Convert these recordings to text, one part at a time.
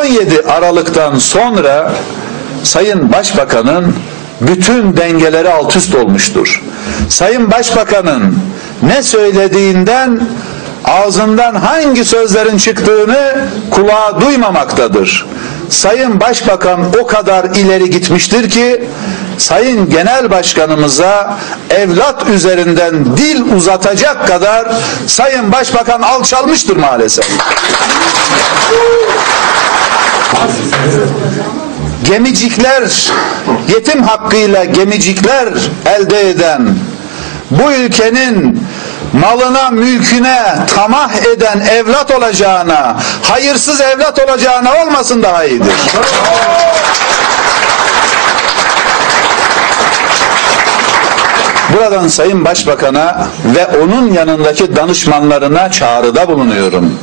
17 Aralık'tan sonra Sayın Başbakan'ın bütün dengeleri alt üst olmuştur. Sayın Başbakan'ın ne söylediğinden ağzından hangi sözlerin çıktığını kulağa duymamaktadır. Sayın Başbakan o kadar ileri gitmiştir ki Sayın Genel Başkanımıza evlat üzerinden dil uzatacak kadar Sayın Başbakan alçalmıştır maalesef. Gemicikler, yetim hakkıyla gemicikler elde eden bu ülkenin malına mülküne tamah eden evlat olacağına, hayırsız evlat olacağına olmasın daha iyidir. Buradan Sayın Başbakan'a ve onun yanındaki danışmanlarına çağrıda bulunuyorum.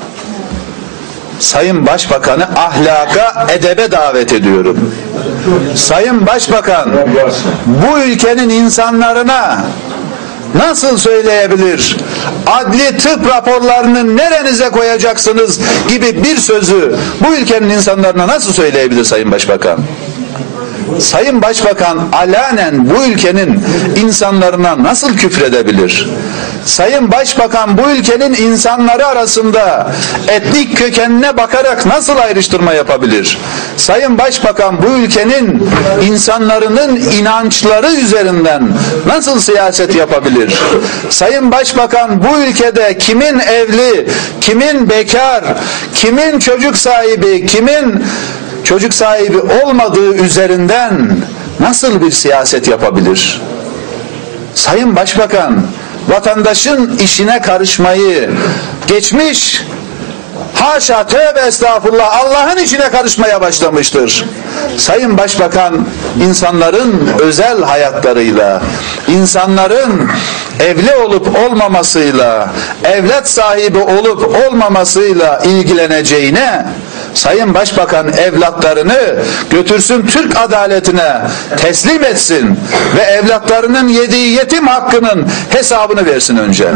Sayın Başbakan'ı ahlaka, edebe davet ediyorum. Sayın Başbakan, bu ülkenin insanlarına nasıl söyleyebilir? Adli tıp raporlarını nerenize koyacaksınız gibi bir sözü bu ülkenin insanlarına nasıl söyleyebilir Sayın Başbakan? Sayın Başbakan alanen bu ülkenin insanlarına nasıl küfredebilir? Sayın Başbakan bu ülkenin insanları arasında etnik kökenine bakarak nasıl ayrıştırma yapabilir? Sayın Başbakan bu ülkenin insanların inançları üzerinden nasıl siyaset yapabilir? Sayın Başbakan bu ülkede kimin evli, kimin bekar, kimin çocuk sahibi, kimin çocuk sahibi olmadığı üzerinden nasıl bir siyaset yapabilir? Sayın Başbakan vatandaşın işine karışmayı geçmiş haşa tövbe estağfurullah Allah'ın işine karışmaya başlamıştır. Sayın Başbakan insanların özel hayatlarıyla, insanların evli olup olmamasıyla, evlat sahibi olup olmamasıyla ilgileneceğine Sayın Başbakan evlatlarını götürsün Türk adaletine teslim etsin ve evlatlarının yediği yetim hakkının hesabını versin önce.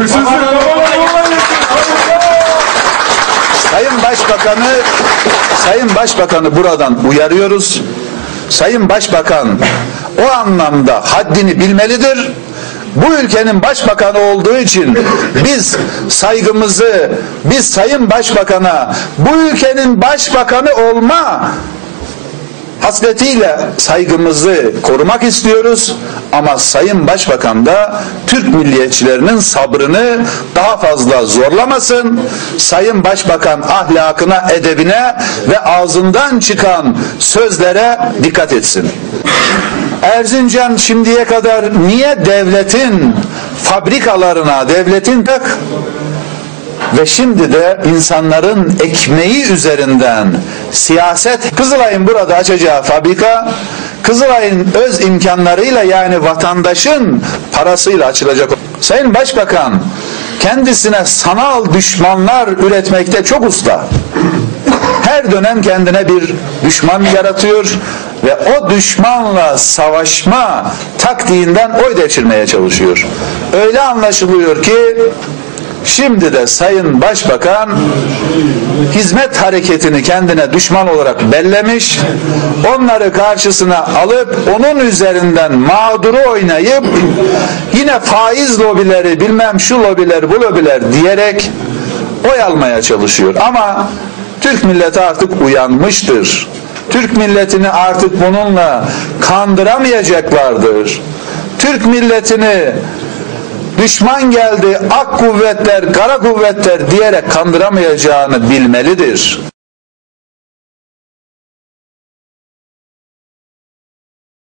Sayın Başbakanı Sayın Başbakanı buradan uyarıyoruz. Sayın Başbakan o anlamda haddini bilmelidir. Bu ülkenin başbakanı olduğu için biz saygımızı biz Sayın Başbakan'a bu ülkenin başbakanı olma hasretiyle saygımızı korumak istiyoruz ama Sayın Başbakan da Türk milliyetçilerinin sabrını daha fazla zorlamasın. Sayın Başbakan ahlakına, edebine ve ağzından çıkan sözlere dikkat etsin. Erzincan şimdiye kadar niye devletin fabrikalarına, devletin ve şimdi de insanların ekmeği üzerinden siyaset Kızılay'ın burada açacağı fabrika Kızılay'ın öz imkanlarıyla yani vatandaşın parasıyla açılacak. Sayın Başbakan kendisine sanal düşmanlar üretmekte çok usta. Her dönem kendine bir düşman yaratıyor ve o düşmanla savaşma taktiğinden oy devşirmeye çalışıyor. Öyle anlaşılıyor ki Şimdi de Sayın Başbakan hizmet hareketini kendine düşman olarak bellemiş, onları karşısına alıp onun üzerinden mağduru oynayıp yine faiz lobileri bilmem şu lobiler bu lobiler diyerek oy almaya çalışıyor. Ama Türk milleti artık uyanmıştır. Türk milletini artık bununla kandıramayacaklardır. Türk milletini düşman geldi ak kuvvetler kara kuvvetler diyerek kandıramayacağını bilmelidir.